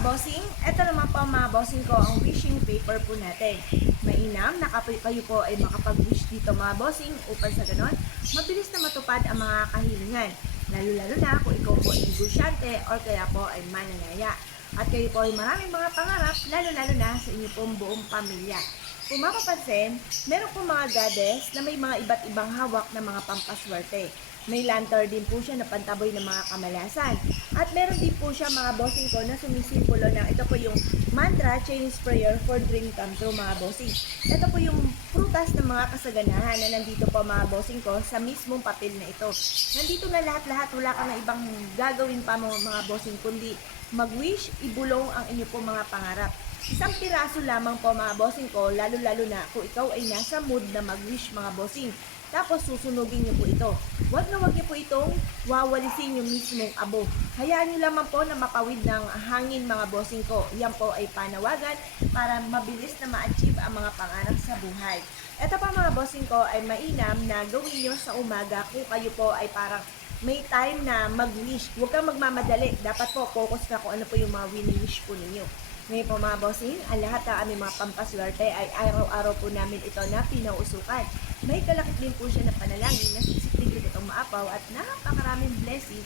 mga bossing, eto naman po mga bossing ko ang wishing paper po natin. Mainam na kayo po ay makapag-wish dito mga bossing upang sa ganon, mabilis na matupad ang mga kahilingan. Lalo-lalo na kung ikaw po ay negosyante or kaya po ay mananaya. At kayo po ay maraming mga pangarap, lalo-lalo na sa inyo pong buong pamilya. Kung mapapansin, meron po mga goddess na may mga iba't ibang hawak na mga pampaswerte. May lantern din po siya na pantaboy ng mga kamalasan. At meron din po siya mga bossing ko na sumisimbolo na ito po yung mantra Chinese prayer for dream come true mga bossing. Ito po yung prutas ng mga kasaganahan na nandito po mga bossing ko sa mismong papel na ito. Nandito na lahat-lahat, wala ka na ibang gagawin pa mga bossing kundi mag-wish, ibulong ang inyo po mga pangarap. Isang piraso lamang po mga bossing ko, lalo-lalo na kung ikaw ay nasa mood na mag-wish mga bossing. Tapos susunugin niyo po ito. Huwag niyo po itong wawalisin yung mismong abo. Hayaan niyo lamang po na mapawid ng hangin mga bossing ko. Yan po ay panawagan para mabilis na ma-achieve ang mga pangarap sa buhay. Ito pa mga bossing ko ay mainam na gawin niyo sa umaga kung kayo po ay parang may time na mag-wish. Huwag kang magmamadali. Dapat po focus ka kung ano po yung mga wini-wish po ninyo. Ngayon po mga bossing, ang lahat ng aming mga pampaswerte ay araw-araw po namin ito na pinausukan. May kalakit din po siya na panalangin na siksiklin itong maapaw at napakaraming blessing.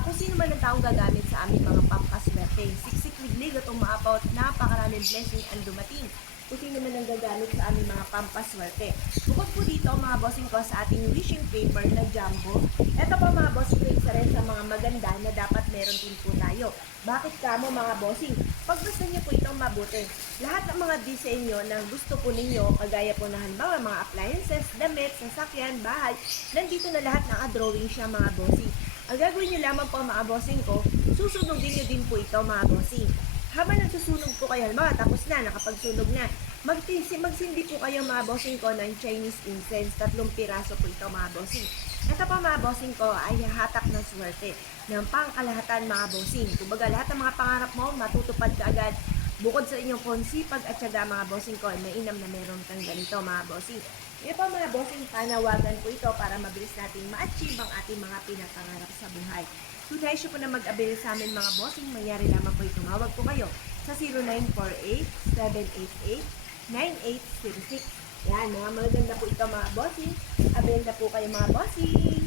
Kung sino man ang taong gagamit sa aming mga pampaswerte, siksiklin itong maapaw at napakaraming blessing ang dumating. Kung sino man ang gagamit sa aming mga pampaswerte. Bukod po dito mga bossing ko sa ating wishing paper na jumbo, ito po mga bossing ko isa rin sa mga maganda na dapat meron din po tayo. Bakit kamo mga bossing? Paggusto niyo po itong mabuti. Lahat ng mga disenyo na gusto po ninyo, kagaya po na halimbawa mga appliances, damit, sasakyan, bahay, nandito na lahat naka-drawing siya mga bossing. Ang gagawin niyo lamang po mga bossing ko, susunugin niyo din po ito mga bossing. Habang nagsusunog po kayo, halimbawa tapos na, nakapagsunog na, magsindi po kayo mga bossing ko ng Chinese incense, 3 piraso po ito mga bossing. Ito pa mga bossing ko ay hatak ng swerte ng pangkalahatan mga bossing. Kumbaga lahat ng mga pangarap mo matutupad ka agad. Bukod sa inyong konsipag at syaga mga bossing ko ay mainam na meron kang ganito mga bossing. Ito pa mga bossing, panawagan po ito para mabilis nating ma-achieve ang ating mga pinapangarap sa buhay. Kung nais po na mag-avail sa amin mga bossing, mangyari lamang po tumawag po kayo sa 0948-788-9806. Yan, mga maganda po ito mga bossing. Avail na po kayo mga bossing.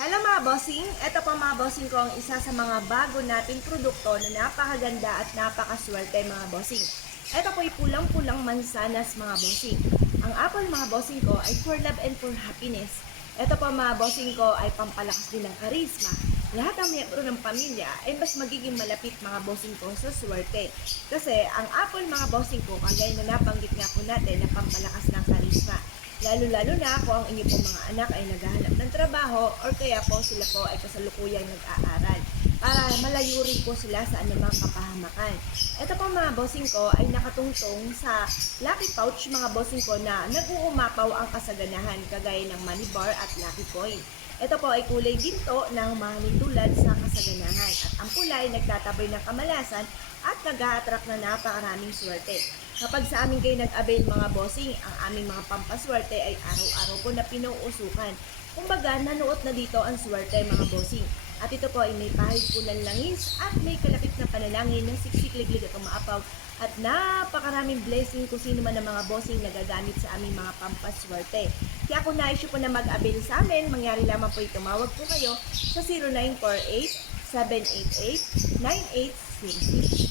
Hello mga bossing, ito po mga bossing ko ang isa sa mga bago nating produkto na napakaganda at napakaswerte mga bossing. Ito po ay pulang-pulang mansanas mga bossing. Ang apple mga bossing ko ay for love and for happiness. Ito po mga bossing ko ay pampalakas din ng karisma. Lahat ng miyembro ng pamilya ay mas magiging malapit mga bossing ko sa swerte. Kasi ang apple mga bossing ko, kagaya na nabanggit nga po natin na pampalakas ng karisma. Lalo-lalo na kung ang inyo pong mga anak ay naghahanap ng trabaho or kaya po sila po ay kasalukuyang nag-aaral para malayo rin po sila sa anumang kapahamakan. Ito po mga bossing ko ay nakatungtong sa lucky pouch mga bossing ko na nag-uumapaw ang kasaganahan kagaya ng money bar at lucky coin. Ito po ay kulay ginto ng mahinitulad sa kasaganahan at ang pula ay nagtataboy ng kamalasan at nag-a-attract na napakaraming swerte. Kapag sa amin kayo nag-avail mga bossing, ang aming mga pampaswerte ay araw-araw po na pinuusukan. Kumbaga, nanuot na dito ang swerte mga bossing. At ito po ay may pahid po ng langis at may kalapit na panalangin ng siksikliglig at umaapaw at napakaraming blessing kung sino man ang mga bossing na gagamit sa aming mga pampaswerte. Kaya kung nais po na mag-avail sa amin, mangyari lamang po tumawag po kayo sa 0948-788-9806.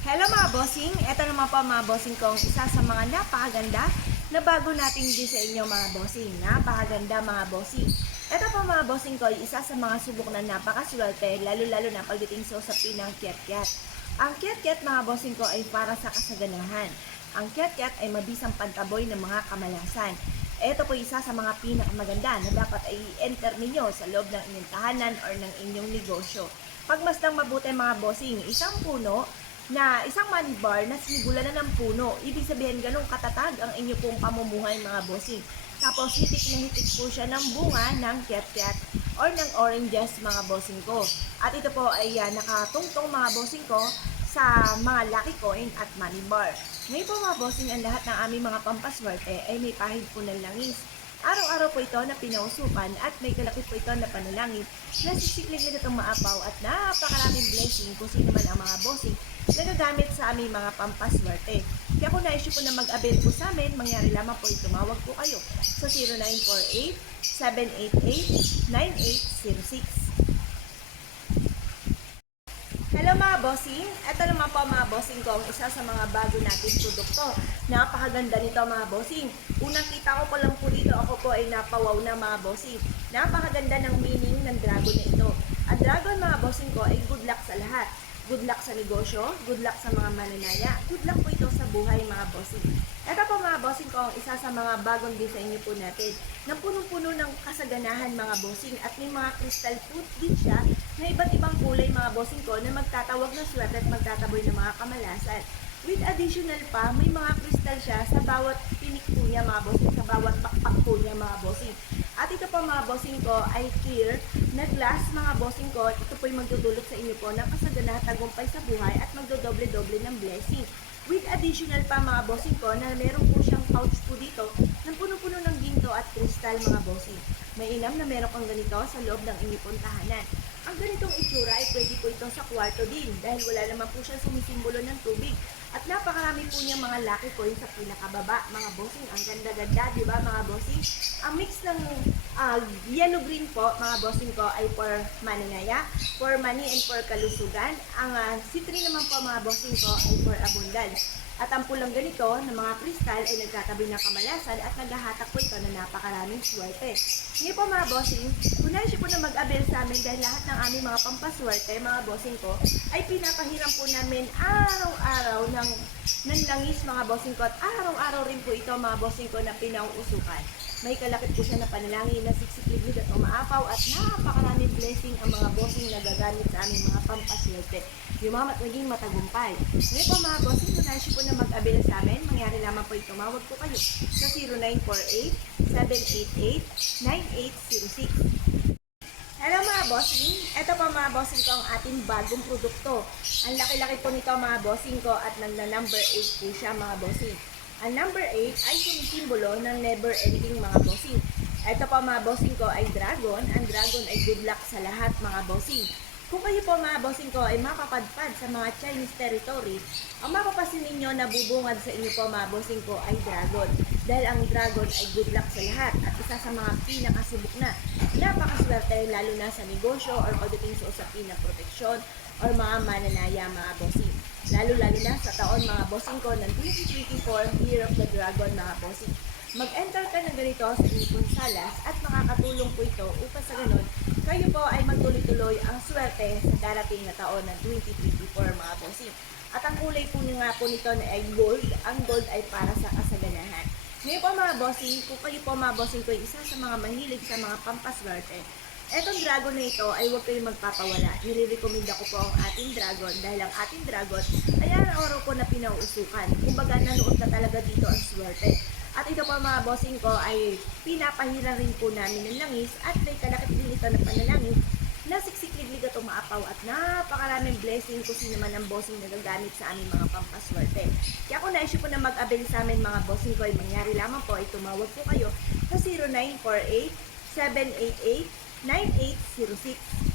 Hello mga bossing, ito naman po mga bossing ko ang isa sa mga napakaganda na bago nating disenyo mga bossing. Napakaganda mga bossing. Ito po mga bossing ko ay isa sa mga subok na napakaswerte, lalo-lalo na pagdating sa usapin ng kiat-kiat. Ang kiat-kiat mga bossing ko ay para sa kasaganahan. Ang kiat-kiat ay mabisang pantaboy ng mga kamalasan. Ito po isa sa mga pinakamaganda na dapat ay i-enter ninyo sa loob ng inyong tahanan or ng inyong negosyo. Pagmasdang mabuti mga bossing, isang puno na isang money bar na sinigulan na ng puno. Ibig sabihin ganun katatag ang inyo pong pamumuhay mga bossing. Tapos hitik na hitik po siya ng bunga ng kiat-kiat or ng oranges mga bossing ko. At ito po ay nakatungtong mga bossing ko sa mga lucky coin at money bar. Ngayon po mga bossing, ang lahat ng aming mga pampaswerte ay may pahid po ng langis. Araw-araw po ito na pinausukan at may kalakip po ito na panalangin na sisiklig na itong maapaw at napakaraming blessing kung sino man ang mga bossing na gagamit sa aming mga pampaswerte. Kaya kung na-issue po na mag-avail po sa amin, mangyari lamang po tumawag po kayo sa 0948-788-9806. Hello mga bossing, ito naman po mga bossing ko ang isa sa mga bago nating produkto. Napakaganda nito mga bossing. Unang kita ko pa lang po dito, ako po ay napawaw na mga bossing. Napakaganda ng meaning ng dragon na ito. Ang dragon mga bossing ko ay good luck sa lahat. Good luck sa negosyo, good luck sa mga mananaya, good luck po ito sa buhay mga bossing. Ito po mga bossing ko ang isa sa mga bagong design po natin na punong-puno ng kasaganahan mga bossing at may mga crystal fruit din siya na iba't ibang kulay mga bossing ko na magtatawag ng swerte at magtataboy ng mga kamalasan. With additional pa, may mga crystal siya sa bawat pinik po niya mga bossing, sa bawat pakpak po niya mga bossing. At ito po mga bossing ko ay clear na glass mga bossing ko. Ito po ay magdudulot sa inyo po ng kasaganahan, tagumpay sa buhay at magdodoble-doble ng blessing. With additional pa mga bossing ko na meron po siyang pouch po dito ng puno-puno ng ginto at kristal mga bossing. May inam na meron kang ganito sa loob ng inyong pong tahanan. Ang ganitong itsura ay pwede po ito sa kwarto din dahil wala naman po siyang sumisimbolo ng tubig. At napakarami po niya mga lucky coins sa pinakababa mga bossing. Ang ganda-ganda, di ba mga bossing? Ang mix ng yellow-green po mga bossing ko ay for mananaya, for money and for kalusugan. Ang citrine naman po mga bossing ko ay for abundance. At ang pulang ganito ng mga kristal ay nagtatabi ng kamalasan at naghahatak po ito na napakaraming swerte. Ngayon po mga bossing, kung nais po na mag-avail sa amin dahil lahat ng aming mga pampaswerte, mga bossing ko, ay pinapahiram po namin araw-araw ng langis mga bossing ko at araw-araw rin po ito mga bossing ko na pinauusukan. May kalakip po siya na panalangin na siksiklibid at umaapaw at napakaraming blessing ang mga bossing na gagamit sa aming mga pampaswerte. Yumamat naging matagumpay. Ngayon po mga bossing, kung nais po na mag-avail sa amin, mangyari lamang po tumawag po kayo sa 0948-788-9806. Hello mga bossing, ito po mga bossing ko ang ating bagong produkto. Ang laki-laki po nito mga bossing ko at number 8 po siya mga bossing. Ang number 8 ay sumisimbolo ng never ending mga bossing. Ito po mga bossing ko ay dragon. Ang dragon ay good luck sa lahat mga bossing. Kung kayo po mga bossing ko ay mapapadpad sa mga Chinese territory, ang mapapasin ninyo na bubungad sa inyo po mga bossing ko ay dragon. Dahil ang dragon ay good luck sa lahat at isa sa mga pinakasubok na napakaswerte lalo na sa negosyo or pagdating sa usapin ng proteksyon or mga mananaya mga bossing. Lalo-lalo na sa taon mga bossing ko ng 2024 Year of the Dragon mga bossing. Mag-enter ka ng ganito sa inyong salas at makakatulong po ito upang sa ganun kayo po ay magtuloy-tuloy ang swerte sa darating na taon ng 2024 mga bossing. At ang kulay po nga po nito na ay gold. Ang gold ay para sa kasaganahan. Ngayon po mga bossing, kung kayo po mga bossing ko ay isa sa mga mahilig sa mga pampaswerte, etong dragon na ito ay huwag kayong magpapawala. Nire-recommenda ko po ang ating dragon dahil ang ating dragon ay araw-araw ko na pinauusukan. Kumbaga nanood na talaga dito ang swerte. At ito po mga bossing ko ay pinapahira rin po namin ng langis at may kalakip din ito na panalangin na siksikliglig at umaapaw at napakaraming blessing kung sino man ang bossing na gagamit sa aming mga pampaswerte. Kaya kung na-issue po na mag-avail sa amin mga bossing ko ay mangyari lamang po ay tumawag po kayo sa 0948-788-9806.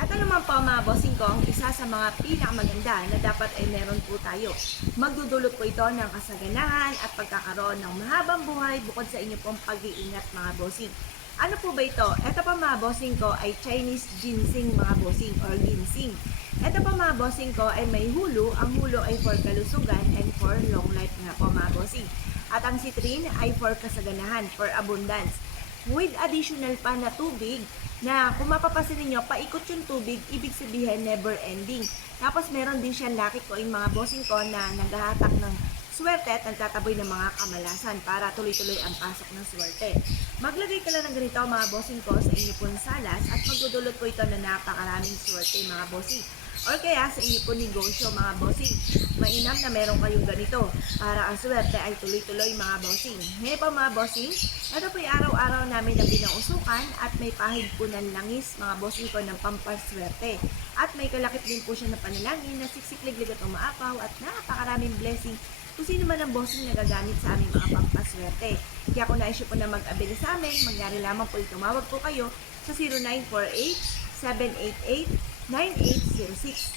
Ito naman po mga bossing ko ang isa sa mga pinakamaganda na dapat ay meron po tayo. Magdudulot po ito ng kasaganahan at pagkakaroon ng mahabang buhay bukod sa inyo pong pag-iingat mga bossing. Ano po ba ito? Ito po mga bossing ko ay Chinese ginseng mga bossing or ginseng. Ito po mga bossing ko ay may hulo. Ang hulo ay for kalusugan and for long life nga po mga bossing. At ang citrine ay for kasaganahan, for abundance. With additional pa na tubig na kung mapapasin ninyo, paikot yung tubig, ibig sabihin never ending. Tapos meron din siyang lucky coin mga bossing ko na naghahatak ng swerte at nagtataboy ng mga kamalasan para tuloy-tuloy ang pasok ng swerte. Maglagay ka lang ng ganito mga bossing ko sa inyo pong salas at magdudulot po ito na napakaraming swerte mga bossing. Or kaya sa inyo po negosyo mga bossing, mainam na meron kayong ganito para ang swerte ay tuloy-tuloy mga bossing. Ngayon po mga bossing, ito po yung araw-araw namin na pinausukan at may pahid po ng langis mga bossing ko ng pampaswerte. At may kalakip din po siya na panalangin na siksikliglig at umaapaw at napakaraming blessing kung sino man ang bossing na gagamit sa aming mga pampaswerte. Kaya kung nais po na mag-abili sa amin, mangyari lamang po tumawag po kayo sa 0948-788-9806.